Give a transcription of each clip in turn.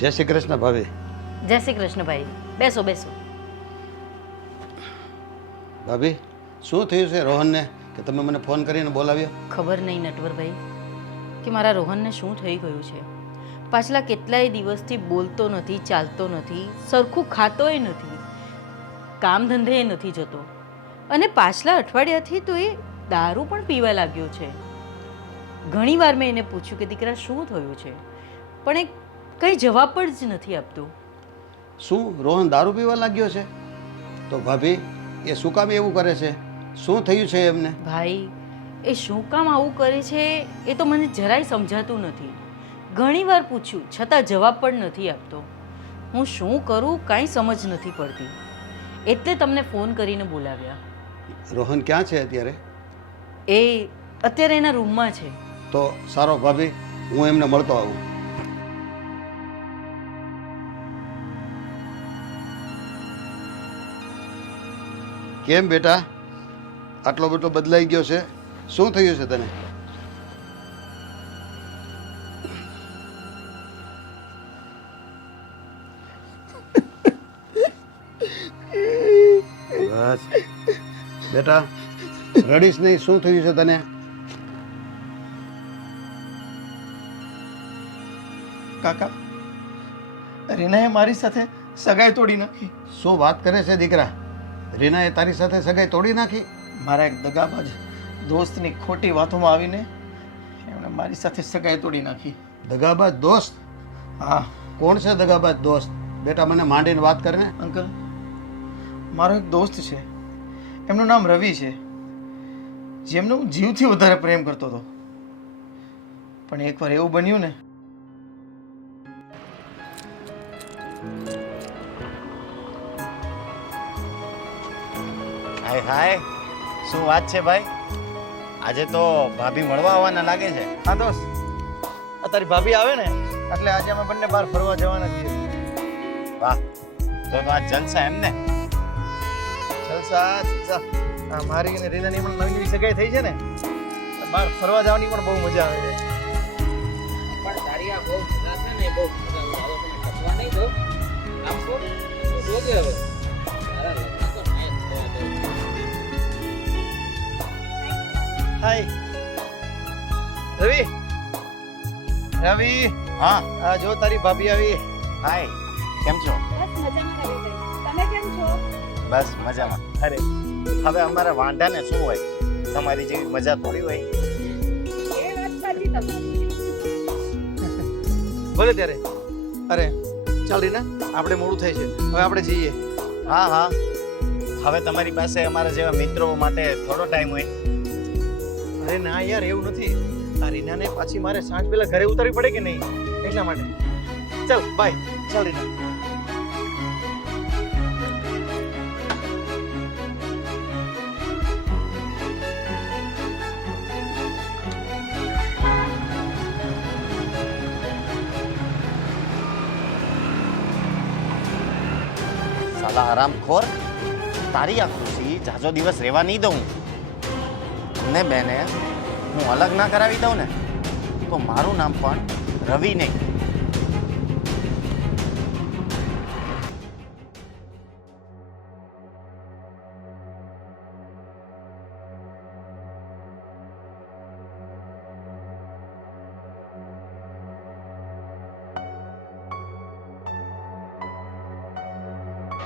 જય શ્રી કૃષ્ણ ભાભી. જય શ્રી કૃષ્ણ ભાઈ. બેસો બેસો. ભાભી, શું થયું છે રોહનને કે તમે મને ફોન કરીને બોલાવ્યો? ખબર નહીં નટવરભાઈ કે મારા રોહનને શું થઈ ગયું છે. પાછલા કેટલાય દિવસથી બોલતો નથી, ચાલતો નથી, સરખું ખાતોય નથી, કામ ધંધે નથી જતો, અને પાછલા અઠવાડિયાથી તો એ દારૂ પણ પીવા લાગ્યો છે. ઘણીવાર મેં એને પૂછ્યું કે દીકરા શું થયું છે, પણ એ કંઈ જવાબ પણ જ નથી આપતો. શું રોહન દારૂ પીવા લાગ્યો છે? તો ભાભી, એ શું કામ એવું કરે છે? શું થયું છે એમને? ભાઈ, એ શું કામ આવું કરે છે એ તો મને જરાય સમજાતું નથી. ઘણીવાર પૂછ્યું છતાં જવાબ પણ નથી આપતો. હું શું કરું કાંઈ સમજ નથી પડતી, એટલે તમને ફોન કરીને બોલાવ્યા. રોહન ક્યાં છે અત્યારે? એ અત્યારે એના રૂમમાં છે. તો સારો ભાભી, હું એમને મળતો આવું. કેમ બેટા, આટલો બધો બદલાઈ ગયો છે? શું થયું છે તને? બસ બેટા, રડીશ નહીં. શું થયું છે તને? કાકા, રીનાએ મારી સાથે સગાઈ તોડી નાખી. શું વાત કરે છે દીકરા? રીનાએ તારી સાથે સગાઈ તોડી નાખી? મારા એક દગાબાજ દોસ્તની ખોટી વાતોમાં આવીને એમણે મારી સાથે સગાઈ તોડી નાખી. દગાબાજ દોસ્ત? હા કોણ છે દગાબાજ દોસ્ત? બેટા મને માંડીને વાત કરને. અંકલ, મારો એક દોસ્ત છે, એમનું નામ રવિ છે, જેમને હું જીવથી વધારે પ્રેમ કરતો હતો. પણ એકવાર એવું બન્યું ને, હાય હાય, શું વાત છે ભાઈ? આજે તો ભાભી મળવા આવવાના લાગે છે. હા દોસ્ત, આ તારી ભાભી આવે ને એટલે આજે અમે બંને બહાર ફરવા જવાના છીએ. વાહ, તો આ જલસા એમ ને? જલસા જલસા. આ મારી અને રીનાની પણ નવી નવી સગાઈ થઈ છે ને, બહાર ફરવા જવાની પણ બહુ મજા આવે છે. પણ તારી આ બહુ મજા છે ને, બહુ મજા આવે. તમે કસવા નહીં દો. આપો તો જોજે હવે. તારા લગ્ન તો મેં જ થવા દઉં. હાય રવિ. રવિ, હા આ જો તારી ભાભી આવી. હાય, કેમ છો? બસ મજામાં રવિભાઈ. તમે કેમ છો? બસ મજામાં. અરે હવે અમારા વાંઢાને શું હોય, તમારી જેવી મજા થોડી હોય. એ વાત સાચી તમારી. બોલે ત્યારે. અરે ચાલ રીના, આપણે મોડું થાય છે, હવે આપણે જઈએ. હા હા, હવે તમારી પાસે અમારા જેવા મિત્રો માટે થોડો ટાઈમ હોય. અરે ના યાર, એવું નથી. આ રીનાને પાછી મારે સાંજ પહેલા ઘરે ઉતારવી પડે કે નહીં, એટલા માટે. ચાલ બાય. ચાલ રીના. સાલા હરામખોર, તારી આ ખુશી જાજો દિવસ રહેવા નહીં દઉં. ને બેને હું અલગ ના કરાવી દઉં ને તો મારું નામ પણ રવિ નહીં.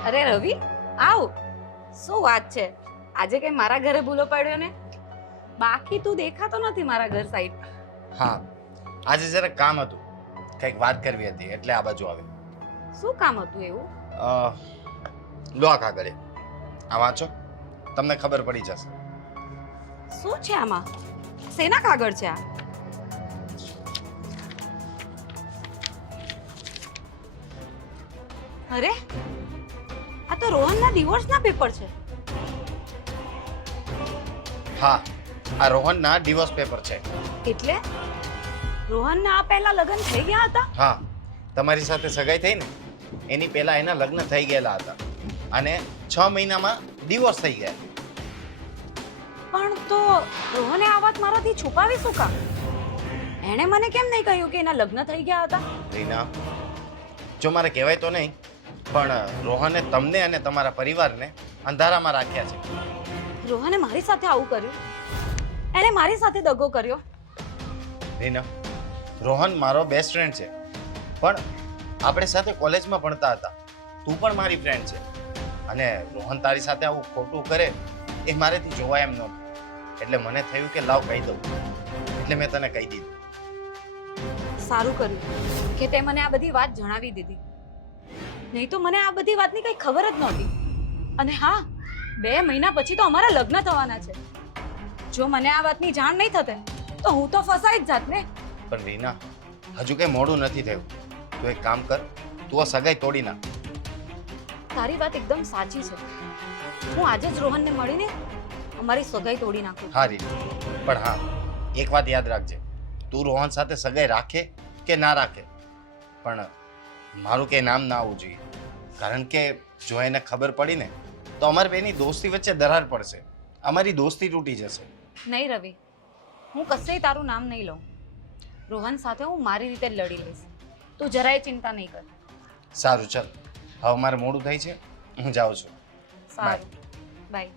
અરે રવિ, આવ. શું વાત છે? આજે કઈ મારા ઘરે ભૂલો પડ્યો ને? બાકી તું દેખાતો નથી મારા ઘર સાઈડ. હા, આજે જરા કામ હતું, કંઈક વાત કરવી હતી એટલે આ બાજુ આવી. શું કામ હતું એવું? લો આ કાગળે, આ વાંચો, તમને ખબર પડી જશે. શું છે આમાં? શેના કાગળ છે આ? અરે આ તો રોહનના ડિવોર્સના પેપર છે. હા, આ રોહનના ડિવોર્સ પેપર છે. એટલે રોહનના આ પહેલા લગ્ન થઈ ગયા હતા? હા, તમારી સાથે સગાઈ થઈ ને એની પહેલા એના લગ્ન થઈ ગયેલા હતા અને 6 મહિનામાં ડિવોર્સ થઈ ગયા. પણ તો રોહને આ વાત મારાથી છુપાવી શું કામ? એણે મને કેમ નહીં કહ્યું કે એના લગ્ન થઈ ગયા હતા? રીના, જો મારે કહેવાય તો નહીં, પણ રોહને તમને અને તમારા પરિવારને અંધારામાં રાખ્યા છે. રોહને મારી સાથે આવું કર્યું? એને મારી સાથે દગો કર્યો? રીના, રોહન મારો બેસ્ટ ફ્રેન્ડ છે, પણ આપણે સાથે કોલેજમાં ભણતા હતા. તું પણ મારી ફ્રેન્ડ છે, અને રોહન તારી સાથે આવું ખોટું કરે એ મારેથી જોવાય એમ નહોતું. એટલે મને થયું કે લાવ કહી દઉં, એટલે મેં તને કહી દીધું. સારું કર્યું કે તે મને આ બધી વાત જણાવી દીધી, નહીં તો મને આ બધી વાતની કઈ ખબર જ નહોતી. અને હા, 2 મહિના પછી તો અમારા લગ્ન થવાના છે. જો મને આ વાતની જાણ નહીં થતે તો હું તો ફસાઈ જ જાત ને. પણ રીના, હજુ કંઈ મોડું નથી થયું. તું એક કામ કર, તું આ સગાઈ તોડી નાખ. તારી વાત એકદમ સાચી છે. હું આજે જ રોહનને મળીને અમારી સગાઈ તોડી નાખું. હા રીના, પણ હા, એક વાત યાદ રાખજે, તું રોહન સાથે સગાઈ રાખે કે ના રાખે, પણ મારું કંઈ નામ ના આવવું જોઈએ. કારણ કે જો એને ખબર પડી ને તો અમારી બેની દોસ્તી વચ્ચે દરાર પડશે, અમારી દોસ્તી તૂટી જશે. નહીં રવિ, હું કશેય તારું નામ નહીં લઉં. રોહન સાથે હું મારી રીતે લડી લઈશ. તું જરાય ચિંતા નહીં કર. સારું, ચાલ, હવે મારે મોડું થાય છે, હું જાઉં છું. સારું, બાય.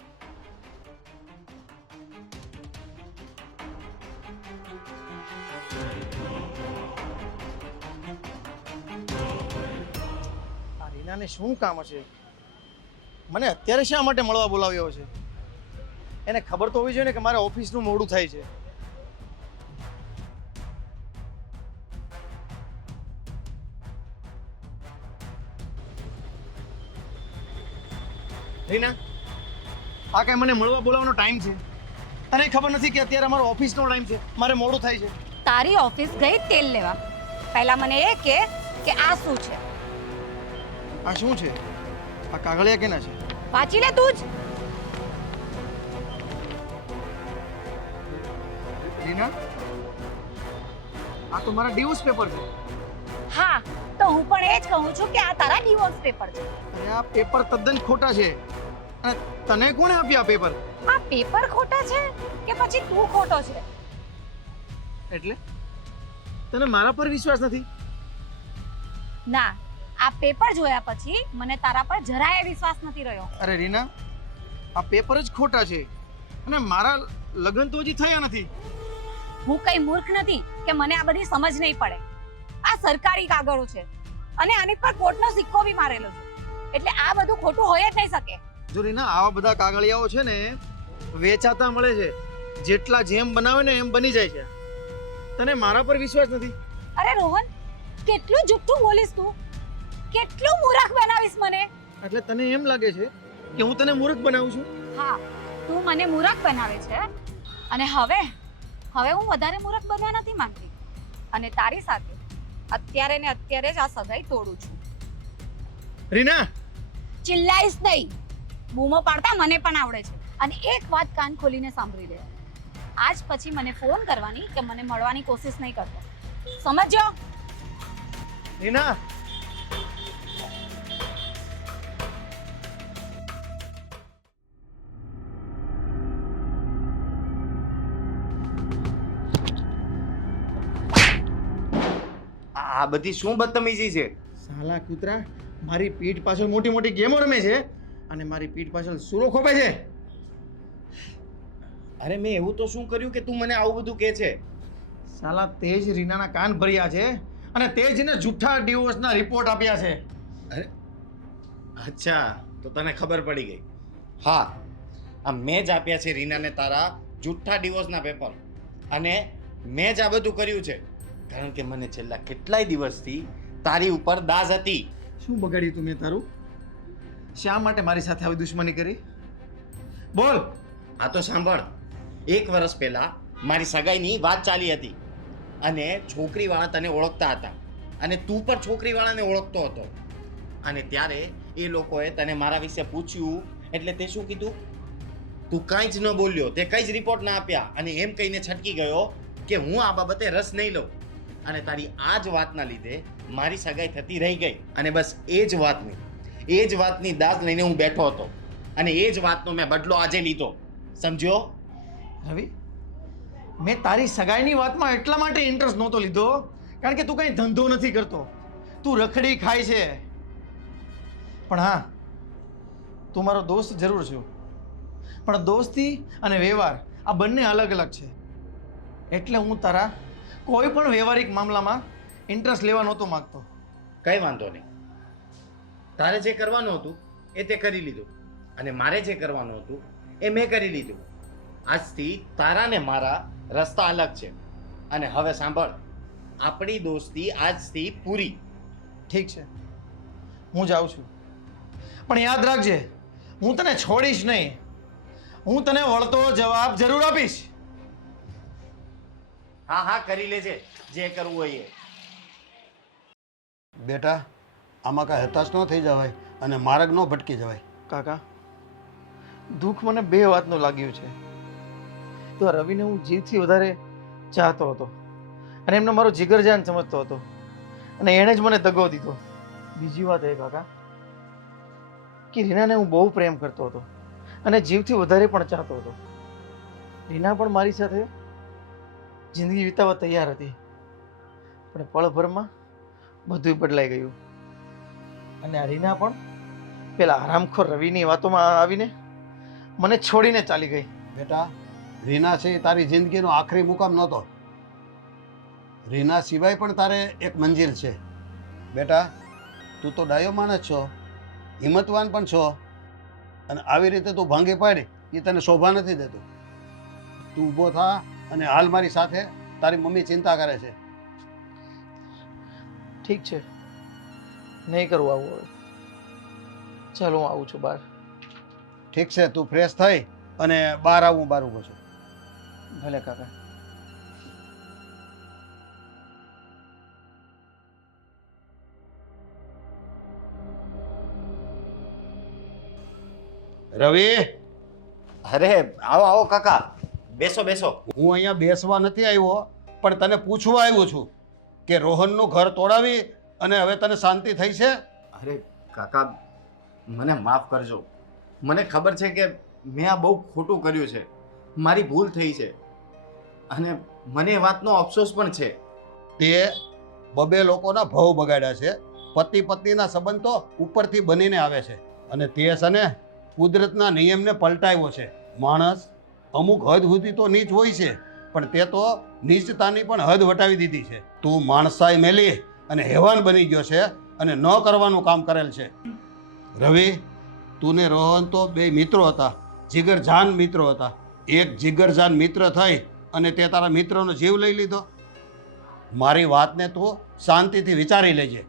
આ રીનાને શું કામ હશે? મને અત્યારે શા માટે મળવા બોલાવ્યો છે? એને ખબર તો હોવી જોઈએ ને કે મારે ઓફિસનું મોડું થાય છે. રીના, આ કઈ મને મળવા બોલાવવાનો ટાઈમ છે? તને ખબર નથી કે અત્યારે મારો ઓફિસનો ટાઈમ છે, મારે મોડું થાય છે. તારી ઓફિસ ગઈ તેલ લેવા. પહેલા મને એ કે આ શું છે? આ શું છે? આ કાગળિયા કેના છે? વાંચી લે તું જ. રીના, આ તો મારા ડિવોર્સ પેપર છે. હા, તો હું પણ એ જ કહું છું કે આ તારા ડિવોર્સ પેપર છે. અને આ પેપર તદ્દન ખોટા છે. અને તને કોણે આપ્યા આ પેપર? આ પેપર ખોટા છે કે પછી તું ખોટો છે? એટલે તને મારા પર વિશ્વાસ નથી? ના, આ પેપર જોયા પછી મને તારા પર જરાય વિશ્વાસ નથી રહ્યો. અરે રીના, આ પેપર જ ખોટા છે અને મારા લગ્ન તો હજી થયા નથી. હું કઈ મૂર્ખ નથી કે મને આ બધી સમજ નહીં પડે. આ સરકારી કાગળો છે અને આની પર કોર્ટનો સિક્કો બી મારેલો છે, એટલે આ બધું ખોટું હોય જ નહીં શકે. જો રીના, આવા બધા કાગળિયાઓ છે ને વેચાતા મળે છે. જેટલા જેમ બનાવે ને એમ બની જાય છે. તને મારા પર વિશ્વાસ નથી? અરે રોહન, કેટલું જુઠ્ઠું બોલીશ તું? કેટલું મૂર્ખ બનાવીશ મને? એટલે તને એમ લાગે છે કે હું તને મૂર્ખ બનાવું છું? હા, તું મને મૂર્ખ બનાવે છે અને હવે હું વધારે મૂર્ખ બનવા નથી માંગતી અને તારી સાથે અત્યારે ને અત્યારે જ આ સગાઈ તોડું છું. રીના, ચિલ્લાઈશ નહીં. બૂમો પાડતા મને પણ આવડે છે. અને એક વાત કાન ખોલીને સાંભળી લે. આજ પછી મને ફોન કરવાની કે મને મળવાની કોશિશ નહીં કરતો. સમજ્યો? રીના, આ બધી શું બદતમીજી છે? સાલા કૂતરા, મારી પીઠ પાછળ મોટી મોટી ગેમો રમે છે અને મારી પીઠ પાછળ સૂરો ખોપે છે. અરે મેં એવું તો શું કર્યું કે તું મને આવું બધું કહે છે? સાલા તેજ રીનાના કાન ભર્યા છે અને તેજને જૂઠા ડિવોર્સના રિપોર્ટ આપ્યા છે. અરે અચ્છા, તો તને ખબર પડી ગઈ. હા, આ મેં જ આપ્યા છે રીનાને તારા જૂઠા ડિવોર્સના પેપર, અને મેં જ આ બધું કર્યું છે કારણ કે મને છેલ્લા કેટલાય દિવસથી તારી ઉપર દાઝ હતી. શું બગાડ્યું તું મેં તારું? શા માટે મારી સાથે આવી દુશ્મની કરી? બોલ. આ તો સાંભળ, 1 વર્ષ પહેલા મારી સગાઈની વાત ચાલી હતી અને છોકરીવાળા તને ઓળખતા હતા અને તું પણ છોકરીવાળાને ઓળખતો હતો, અને ત્યારે એ લોકોએ તને મારા વિશે પૂછ્યું એટલે તે શું કીધું? તું કાંઈ જ ન બોલ્યો, તે કંઈ જ રિપોર્ટ ના આપ્યા અને એમ કહીને છટકી ગયો કે હું આ બાબતે રસ નહીં લઉં. અને તારી આ જ વાતના લીધે મારી સગાઈ થતી રહી ગઈ, અને બસ એ જ વાતની દાદ લઈને હું બેઠો હતો અને એ જ વાતનો મેં બદલો આજે લીધો. સમજ્યો? રવિ, મેં તારી સગાઈની વાતમાં એટલા માટે ઇન્ટરેસ્ટ નહોતો લીધો કારણ કે તું કંઈ ધંધો નથી કરતો. તું રખડી ખાય છે. પણ હા, તું મારો દોસ્ત જરૂર છું, પણ દોસ્તી અને વ્યવહાર આ બંને અલગ અલગ છે. એટલે હું તારા કોઈ પણ વ્યવહારિક મામલામાં ઇન્ટરેસ્ટ લેવા નહોતો માગતો. કંઈ વાંધો નહીં. તારે જે કરવાનું હતું એ તે કરી લીધું, અને મારે જે કરવાનું હતું એ મેં કરી લીધું. આજથી તારા ને મારા રસ્તા અલગ છે. અને હવે સાંભળ, આપણી દોસ્તી આજથી પૂરી. ઠીક છે, હું જાઉં છું, પણ યાદ રાખજે, હું તને છોડીશ નહીં. હું તને વળતો જવાબ જરૂર આપીશ. હા હા, કરી લેજે જે કરવું હોય એ. બેટા, આમાં કાંઈ હતાશ ન થઈ જવાય અને માર્ગ ન ભટકી જવાય. કાકા, દુઃખ મને બે વાતનું લાગ્યું છે. તો રવિને હું જીવથી વધારે ચાહતો હતો અને એમને મારો જીગરજાન સમજતો હતો, અને એણે જ મને દગો દીધો. બીજી વાત એ કાકા કે રીનાને હું બહુ પ્રેમ કરતો હતો અને જીવથી વધારે પણ ચાહતો હતો. રીના પણ મારી સાથે જિંદગી વિતાવવા તૈયાર હતી, પણ પળભરમાં બધું બદલાઈ ગયું. અને આ રીના પણ પેલા હરામખોર રવિની વાતોમાં આવીને મને છોડીને ચાલી ગઈ. બેટા, રીના છે એ તારી જિંદગીનો આખરી મુકામ નહોતો. રીના સિવાય પણ તારે એક મંજિલ છે. બેટા, તું તો ડાયો માણસ છો, હિંમતવાન પણ છો, અને આવી રીતે તું ભાંગી પાડી એ તને શોભા નથી દેતું. તું ઊભો થા અને હાલ મારી સાથે તારી મમ્મી ચિંતા કરે છે. ઠીક છે, નહીં કરવું આવું હવે. ચાલો, હું આવું છું બહાર. ઠીક છે, તું ફ્રેશ થઈ અને બહાર આવું, બહાર ઊભો છું. ભલે કાકા. રવિ, અરે આવો આવો કાકા, બેસો બેસો. હું અહીંયા બેસવા નથી આવ્યો, પણ તને પૂછવા આવ્યો છું કે રોહનનું ઘર તોડાવી અને હવે તને શાંતિ થઈ છે? અરે કાકા, મને માફ કરજો. મને ખબર છે કે મેં આ બહુ ખોટું કર્યું છે, મારી ભૂલ થઈ છે, અને મને એ વાતનો અફસોસ પણ છે. તે બબે લોકોના ભાવ બગાડ્યા છે. પતિ પત્નીના સંબંધ તો ઉપરથી બનીને આવે છે, અને તે છે ને કુદરતના નિયમને પલટાવ્યો છે. માણસ અમુક હદ સુધી તો નીચ હોય છે, પણ તે તો નીચતાની પણ હદ વટાવી દીધી છે. તું માણસાઈ મેલી અને હેવાન બની ગયો છે અને ન કરવાનું કામ કરેલ છે. રવિ, તું ને રોહન તો બે મિત્રો હતા, જીગરજાન મિત્રો હતા. એક જીગરજાન મિત્ર થઈ અને તે તારા મિત્રનો જીવ લઈ લીધો. મારી વાતને તું શાંતિથી વિચારી લેજે.